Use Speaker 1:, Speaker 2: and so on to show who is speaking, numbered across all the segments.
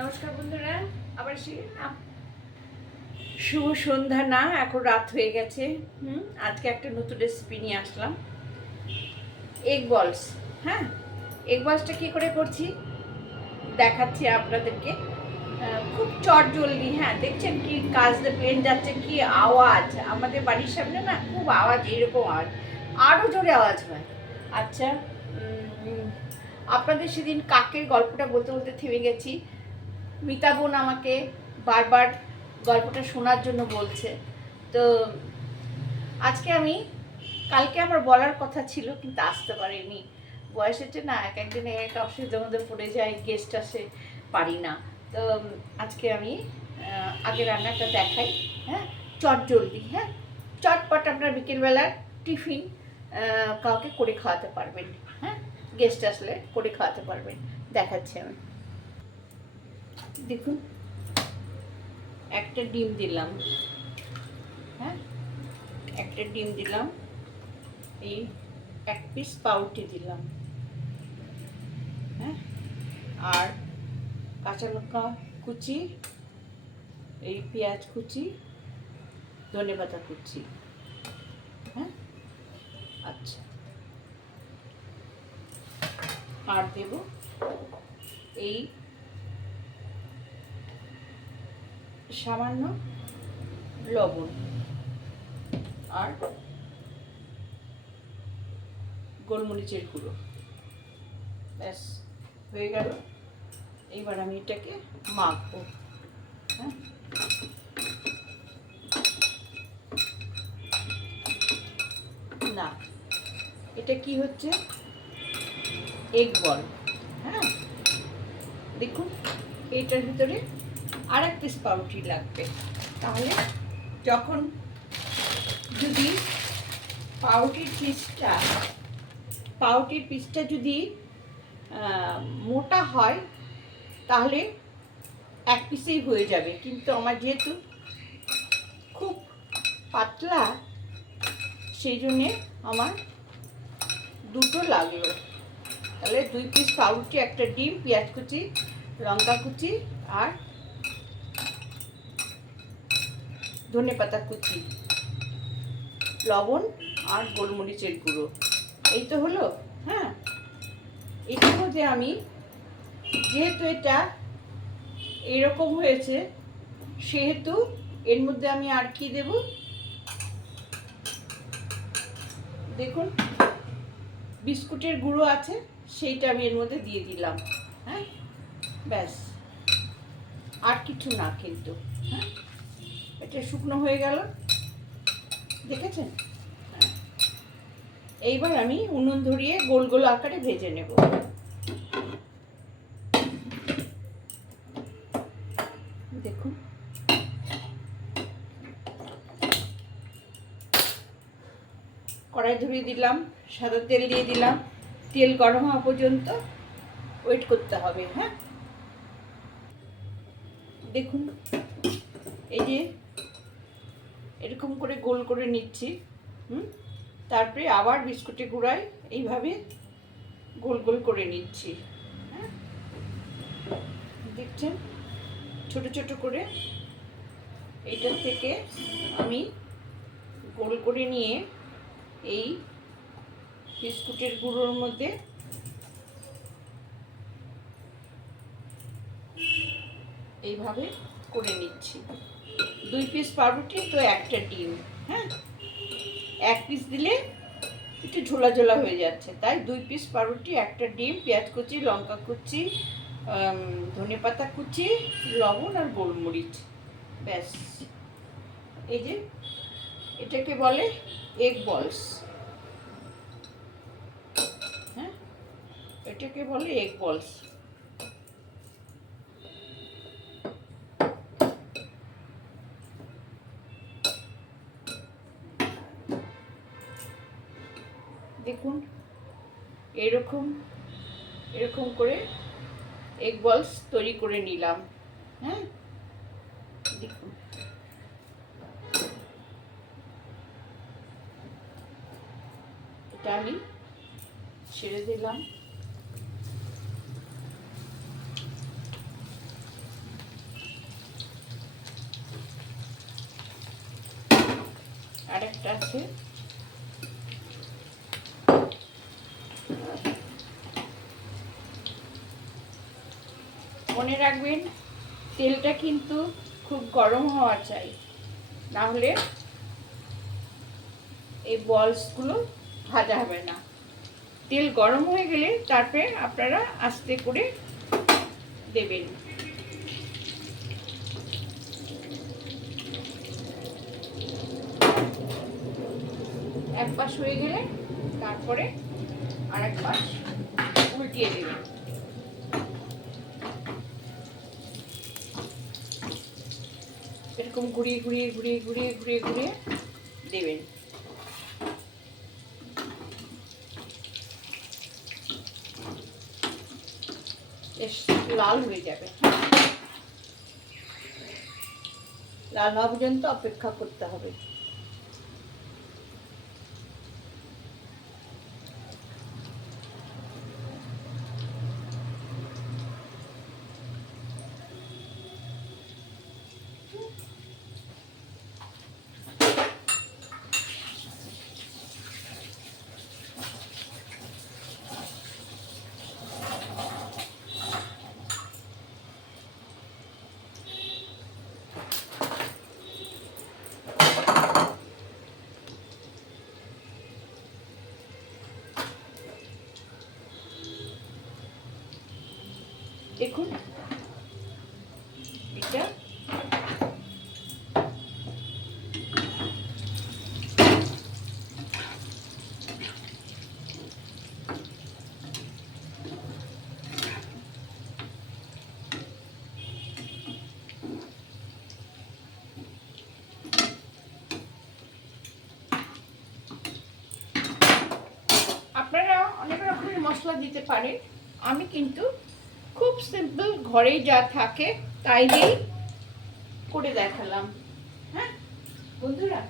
Speaker 1: নমস্কার বন্ধুরা, আবার সে শুভ সন্ধ্যা না, এখন রাত হয়ে গেছে। হুম, আজকে একটা নতুন রেসিপি নিয়ে আসলাম। এগ বলস হ্যাঁ? এগ বলসটা কী করে করছি? দেখাচ্ছি আপনাদেরকে। খুব চট জলদি হ্যাঁ দেখছেন কি কাজ প্লেন যাচ্ছে, কি আওয়াজ। আমাদের বাড়ির সামনে না খুব আওয়াজ, এরকম আওয়াজ। আরও জোরে আওয়াজ হয়। আচ্ছা আপনাদের সেদিন কাকের গল্পটা বলতে বলতে থেমে গেছি। মিতা বোন আমাকে বারবার গল্পটা শোনার জন্য বলছে। তো আজকে আমি, কালকে আমার বলার কথা ছিল, কিন্তু আসতে পারিনি। বয়সেতে না, এক একদিন এক এক অসুবিধার মধ্যে পড়ে যায় গেস্ট আসে, পারি না। তো আজকে আমি আগে রান্নাটা দেখাই হ্যাঁ? চট জলদি হ্যাঁ? চটপট আপনার বিকেলবেলার টিফিন কাউকে করে খাওয়াতে পারবেন হ্যাঁ? গেস্ট আসলে করে খাওয়াতে পারবেন, দেখাচ্ছি আমি। দেখুন। একটা ডিম দিলাম। হ্যাঁ? একটা ডিম দিলাম। এই এক পিস পাউরুটি দিলাম। হ্যাঁ? আর কাঁচা লঙ্কা কুচি, এই পেঁয়াজ কুচি, ধনে পাতা কুচি। হ্যাঁ? আচ্ছা। আর দেব এই সামান্য লবণ আর গোলমরিচের গুঁড়ো। ব্যাস, হয়ে গেল। এইবার আমি এটাকে মাখবো। হ্যাঁ? না, এটা কি হচ্ছে? এগ বল হ্যাঁ? দেখুন এইটার ভিতরে আর এক পিস পাউরুটি লাগবে। তাহলে যখন যদি পাউরুটির পিসটা পাউরুটির পিসটা যদি মোটা হয়, তাহলে এক পিসেই হয়ে যাবে। কিন্তু আমার যেহেতু খুব পাতলা, সেই জন্যে আমার দুটো লাগল। তাহলে দুই পিস পাউরুটি, একটা ডিম, পেঁয়াজ কুচি, লঙ্কা কুচি আর ধনে পাতা কুচি, লবণ আর গোলমরিচের গুঁড়ো। এই তো হলো হ্যাঁ? এটার মধ্যে আমি, যেহেতু এটা এরকম হয়েছে, সেহেতু এর মধ্যে আমি আর কি দেব? দেখুন, বিস্কুটের গুঁড়ো আছে, সেইটা আমি এর মধ্যে দিয়ে দিলাম হ্যাঁ? ব্যাস। আর কিছু না কিন্তু হ্যাঁ? এটা শুকনো হয়ে গেল। দেখেছেন। এইবার আমি উনুন ধরিয়ে গোল গোল আকারে ভেজে নেব। দেখুন। কড়াই ধরিয়ে দিলাম, সাদা তেল দিয়ে দিলাম। তেল গরম হওয়া পর্যন্ত ওয়েট করতে হবে হ্যাঁ? দেখুন, এই যে এরকম করে গোল করে নিচ্ছি, হুম? তারপরে আবার বিস্কুটের গুঁড়ায় এইভাবে গোল গোল করে নিচ্ছি হ্যাঁ? দেখছেন? ছোট ছোট করে এইটার থেকে আমি গোল করে নিয়ে এই বিস্কুটের গুঁড়োর মধ্যে এইভাবে করে নিচ্ছি। দুই পিস পাউরুটি, তো একটা ডিম হ্যাঁ? এক পিস দিলে একটু ঝোলা ঝোলা হয়ে যাচ্ছে। তাই দুই পিস পাউরুটি, একটা ডিম, পেঁয়াজ কুচি, লঙ্কা কুচি ধনে পাতা কুচি, লবণ আর গোলমরিচ। ব্যাস। এই যে এটাকে বলে এগ বলস হ্যাঁ? এটাকে বলে এগ বলস দেখুন, এরকম এরকম করে এগ বলস তৈরি করে নিলাম হ্যাঁ? দেখুন। এটা আমি ছেড়ে দিলাম। আরেকটা আছে। মনে রাখবেন, তেলটা কিন্তু খুব গরম হওয়া চাই। না হলে এই বলসগুলো ভাজা হবে না। তেল গরম হয়ে গেলে তারপরে আপনারা আস্তে করে দেবেন। এক পাশ হয়ে গেলে তারপরে আর এক পাশ উল্টিয়ে দেবেন। এরকম ঘুরিয়ে ঘুরিয়ে ঘুরিয়ে ঘুরিয়ে ঘুরিয়ে ঘুরিয়ে দেবেন। লাল হয়ে যাবে। লাল হওয়া পর্যন্ত অপেক্ষা করতে হবে দেখুন এটা আপনারা অনেক রকমের মশলা দিতে পারেন। আমি কিন্তু খুব সিম্পল ঘরেই যা থাকে তাই দিয়েই করে দেখালাম হ্যাঁ বন্ধুরা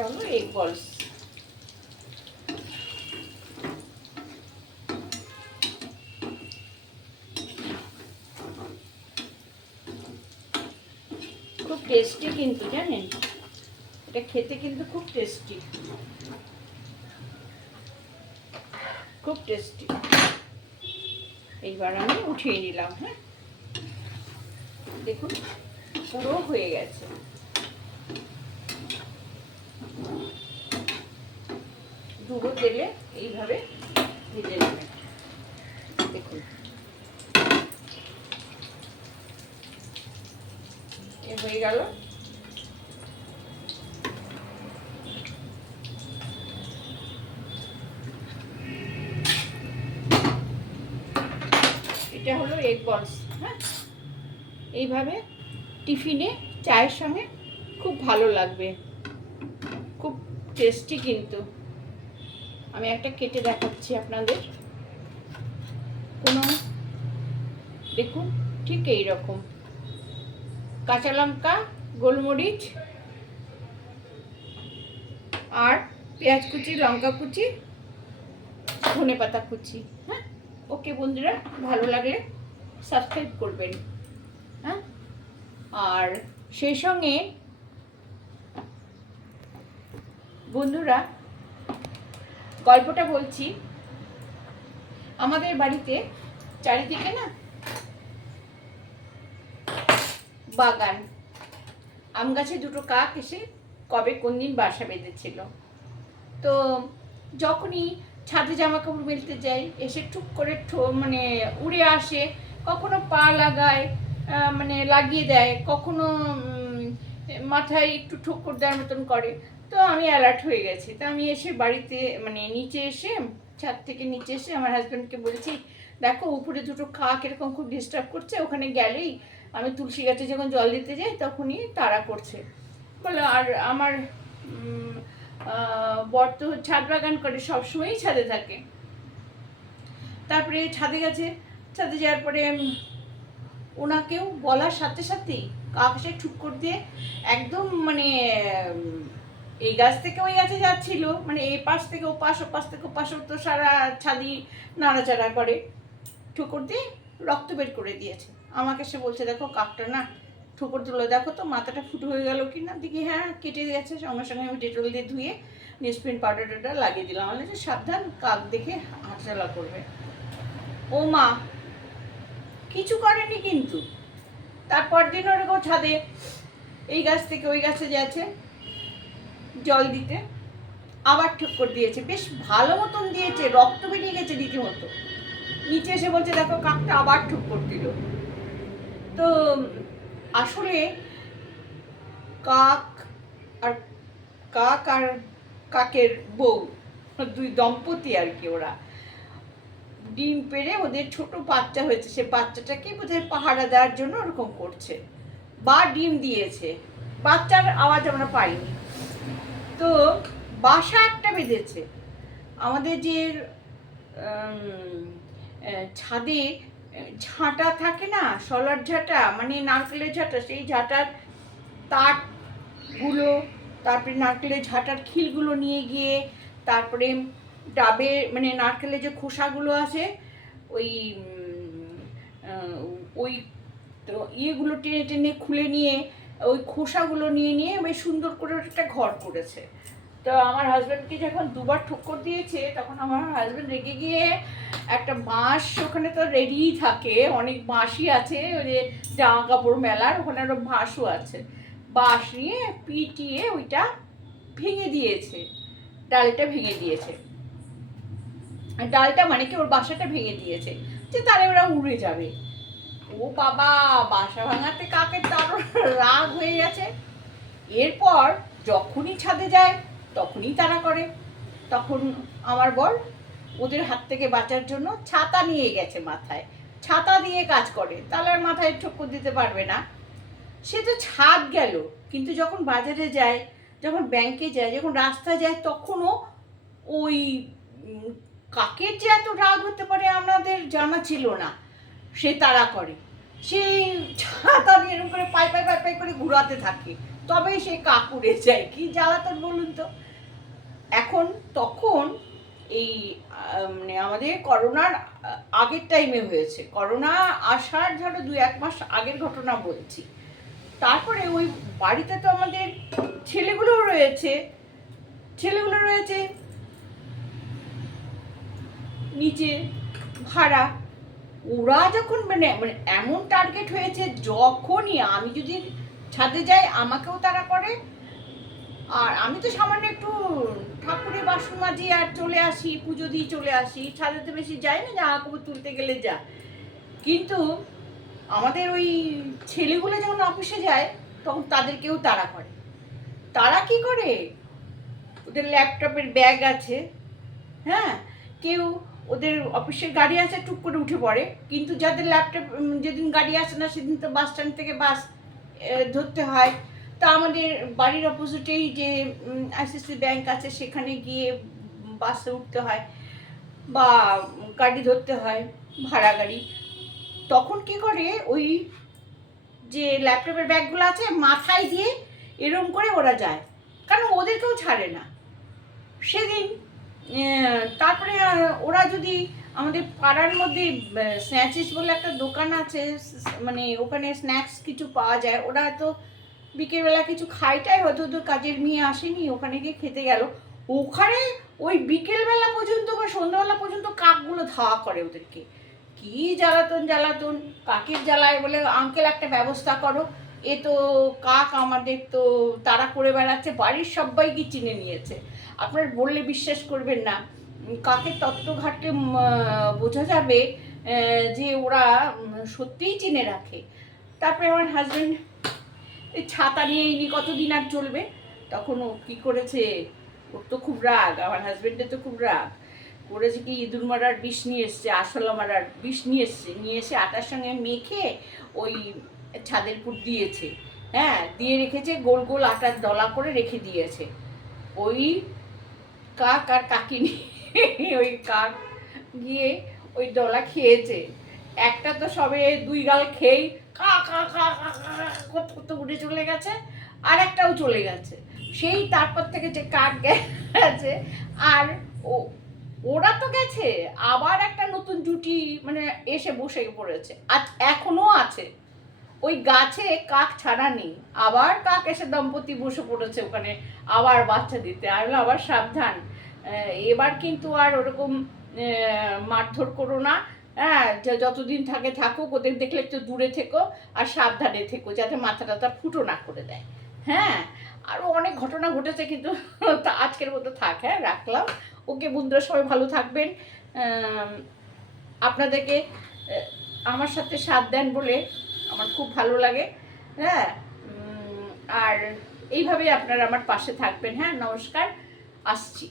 Speaker 1: এটা হলো এগ বলস খুব টেস্টি কিন্তু, জানেন? এটা খেতে কিন্তু খুব টেস্টি খুব টেস্টি এইবার আমি উঠিয়ে নিলাম হ্যাঁ? দেখুন, পুরো হয়ে গেছে। ডুবো তেলে এইভাবে ভেজে নেবেন। দেখুন। এ হয়ে গেল। এটা হলো এগ বলস হ্যাঁ? এইভাবে টিফিনে চায়ের সঙ্গে খুব ভালো লাগবে। টেস্টি কিন্তু। আমি একটা কেটে দেখাচ্ছি আপনাদের। কোনো দেখুন, ঠিক এই রকম কাঁচা লঙ্কা, গোলমরিচ আর পেঁয়াজ কুচি, লঙ্কা কুচি, ধনে পাতা কুচি হ্যাঁ? ওকে বন্ধুরা, ভালো লাগলে সাবস্ক্রাইব করবেন হ্যাঁ? আর সেই সঙ্গে বন্ধুরা, গল্পটা বলছি। আমাদের বাড়িতে চারিদিকে না বাগান। আম গাছে দুটো কাক এসে কবে কোন দিন বাসা বেঁধেছিল। তো যখনই ছাদে জামা কাপড় মেলতে যাই, এসে টুক করে ঠো- মানে উড়ে আসে, কখনো পা লাগায় মানে লাগিয়ে দেয়, কখনো মাথায় একটু ঠোক্কর দেওয়ার মতন করে। তো আমি অ্যালার্ট হয়ে গেছি। তো আমি এসে বাড়িতে মানে নিচে এসে, ছাদ থেকে নিচে এসে আমার হাজব্যান্ডকে বলেছি, দেখো, উপরে দুটো কাক এরকম খুব ডিস্টার্ব করছে, ওখানে গেলেই আমি তুলসী গাছে যখন জল দিতে যাই, তখনই তাড়া করছে। বলো আর আমার বর তো ছাদ বাগান করে, সবসময়ই ছাদে থাকে। তারপরে ছাদে গেছে। ছাদে যাওয়ার পরে ওনাকেও বলার সাথে সাথেই কাক সে ঠুক করে দিয়ে একদম মানে এই গাছ থেকে ওই গাছে যাচ্ছিল মানে এই পাশ থেকে ও পাশ ও পাশ থেকে ও পাশ তো সারা ছাদি নাড়াচাড়া করে। ঠুকুর দিয়ে রক্ত বের করে দিয়েছে। আমাকে সে বলছে, দেখো কাকটা না, ঠুকুর তুলে দেখো তো, মাথাটা ফুটো হয়ে গেল কি না? দেখি হ্যাঁ কেটে গেছে। সঙ্গে সঙ্গে আমি ডেটল দিয়ে ধুয়ে নিউজপ্রিন্ট পাউডারটা লাগিয়ে দিলাম। আমি যে সাবধান, কাক দেখে হাঁটাচলা করবে। ও মা, কিছু করেনি কিন্তু। তারপর দিন ওরকম ছাদে, এই গাছ থেকে ওই গাছে যাচ্ছে। জল দিতে। আবার ঠুক্কর দিয়েছে। বেশ ভালো মতন দিয়েছে, রক্ত বেরিয়ে গেছে রীতিমতো। নিচে এসে বলছে, দেখো, কাকটা আবার ঠুক্কর দিল। তো, আসলে কাক আর কাক আর কাকের বউ, দুই দম্পতি আর কি ওরা। ডিম পেড়ে ওদের ছোট বাচ্চা হয়েছে। সে বাচ্চাটাকে বোধহয় পাহারা দেওয়ার জন্য ওরকম করছে। বা ডিম দিয়েছে। বাচ্চার আওয়াজ আমরা পাইনি। তো বাসা একটা বেঁধেছে। আমাদের যে ছাদে ঝাঁটা থাকে না সলার ঝাঁটা মানে নারকেলের ঝাঁটা, সেই ঝাঁটার তারগুলো, তারপরে নারকেলের ঝাঁটার খিলগুলো নিয়ে গিয়ে, তারপরে ডাবের মানে নারকেলের যে খোসাগুলো আছে, ওই ওই তো ইয়েগুলো টেনে টেনে খুলে নিয়ে ওই খোসাগুলো নিয়ে নিয়ে বেশ সুন্দর করে একটা ঘর করেছে। তো আমার হাজব্যান্ডকে যখন দুবার ঠক্কর দিয়েছে, তখন আমার হাজব্যান্ড রেগে গিয়ে একটা বাঁশ ওখানে তো রেডিই থাকে, অনেক বাঁশই আছে, ওই যে জামা কাপড় মেলার, ওখানে আরও বাঁশও আছে। বাঁশ নিয়ে পিটিয়ে ওইটা ভেঙে দিয়েছে, ডালটা ভেঙে দিয়েছে। ডালটা মানে কি, ওর বাসাটা ভেঙে দিয়েছে, যে তাহলে ওরা উড়ে যাবে। ও বাবা, বাসা ভাঙাতে কাকে তার রাগ হয়ে গেছে? এরপর যখনই ছাদে যায়, তখনই তারা করে। তখন আমার বর ওদের হাত থেকে বাঁচার জন্য ছাতা নিয়ে গেছে মাথায়। ছাতা দিয়ে কাজ করে, তাহলে আর মাথায় ঠক্কর দিতে পারবে না। সে তো ছাদ গেল, কিন্তু যখন বাজারে যায়, যখন ব্যাংকে যায়, যখন রাস্তায় যায়, তখনও ওই কাকের যে এত রাগ হতে পারে আমাদের জানা ছিল না। সে তারা করে। সেই ছাতা নিয়ে এরকম করে পাই পাই পাই পাই করে ঘুরাতে থাকে। তবেই সে কাকুরে যায়। কি জ্বালাতন বলুন তো? এখন তখন এই মানে আমাদের করোনার আগের টাইমে হয়েছে। করোনা আসার ধরো দু এক মাস আগের ঘটনা বলছি। তারপরে ওই বাড়িতে তো আমাদের ছেলেগুলোও রয়েছে। ছেলেগুলো রয়েছে। নিচে ভাড়া। ওরা যখন মানে মানে এমন টার্গেট হয়েছে, যখনই আমি যদি ছাদে যাই, আমাকেও তারা করে। আর আমি তো সামান্য একটু ঠাকুরের বাসন মাজি আর চলে আসি, পুজো দিয়ে চলে আসি। ছাদে তো বেশি যাই না, জামা কাপড় তুলতে গেলে যা। কিন্তু আমাদের ওই ছেলেগুলো যখন অফিসে যায়, তখন তাদেরকেও তারা করে। তারা কি করে? ওদের ল্যাপটপের ব্যাগ আছে। হ্যাঁ? কেউ ওদের অফিসের গাড়ি আছে, টুক করে উঠে পড়ে। কিন্তু যাদের ল্যাপটপ যেদিন গাড়ি আসে না, সেদিন তো বাস স্ট্যান্ড থেকে বাস ধরতে হয়। তা আমাদের বাড়ির অপোজিটেই যে আইসিসি ব্যাংক আছে, সেখানে গিয়ে বাসে উঠতে হয় বা গাড়ি ধরতে হয়, ভাড়া গাড়ি। তখন কি করে, ওই যে ল্যাপটপের ব্যাগগুলো আছে, মাথায় দিয়ে এরম করে ওরা যায়। কারণ ওদেরকেও ছাড়ে না। সেদিন তারপরে ওরা যদি আমাদের পাড়ার মধ্যে স্ন্যাচিস বলে একটা দোকান আছে মানে ওখানে স্ন্যাক্স কিছু পাওয়া যায়, ওরা তো বিকেলবেলা কিছু খাইটাই হয়তো তো কাজের মেয়ে আসেনি, ওখানে গিয়ে খেতে গেল। ওখানে ওই বিকেলবেলা পর্যন্ত বা সন্ধ্যাবেলা পর্যন্ত কাকগুলো ধাওয়া করে ওদেরকে। কি জ্বালাতন জ্বালাতন, কাকের জ্বালায় বলে, আঙ্কেল, একটা ব্যবস্থা করো। এ তো কাক আমাদের তো তারা করে বেড়াচ্ছে, বাড়ির সবাইকে চিনে নিয়েছে। আপনার বললে বিশ্বাস করবেন না। কাকে তত্ত্ব ঘাটলে বোঝা যাবে যে ওরা সত্যিই চিনে রাখে। তারপরে আমার হাজবেন্ড এই ছাতা নিয়ে ইনি কতদিন আর চলবে? তখন ও কী করেছে? ওর তো খুব রাগ, আমার হাজবেন্ডের তো খুব রাগ। করেছে কি ইঁদুর মারার বিষ নিয়ে এসছে আসলা মারার বিষ নিয়ে এসছে, নিয়ে এসে আটার সঙ্গে মেখে ওই ছাদের পুর দিয়েছে। হ্যাঁ দিয়ে রেখেছে, গোল গোল আটার দলা করে রেখে দিয়েছে। ওই কাক আর কাকিনি। ওই কাক গিয়ে ওই ডলা খেয়েছে। একটা তো সবে দুই গাল খেয়েই কা কা কা করতে উড়ে চলে গেছে, আর একটাও চলে গেছে। সেই তারপর থেকে যে কাক গেছে, আর ও, ওরা তো গেছে, আবার একটা নতুন জুটি মানে এসে বসে পড়েছে, আর এখনও আছে। ওই গাছে কাক ছাড়া নেই, আবার কাক এসে দম্পতি বসে পড়েছে ওখানে, আবার বাচ্চা দিতে। আর আবার সাবধান। এবার কিন্তু আর ওরকম মারধর করো না। হ্যাঁ যতদিন থাকে থাকুক, ওদের দেখলে একটু দূরে থেকো আর সাবধানে থেকো, যাতে মাথা টাথা ফুটো না করে দেয়। হ্যাঁ আরও অনেক ঘটনা ঘটেছে কিন্তু আজকের মতো থাক। হ্যাঁ রাখলাম। ওকে বন্ধুরা, সবাই ভালো থাকবেন। আপনাদেরকে আমার সাথে সাথ দেন বলে আমার খুব ভালো লাগে হ্যাঁ? আর এইভাবেই আপনারা আমার পাশে থাকবেন হ্যাঁ? নমস্কার আসছি।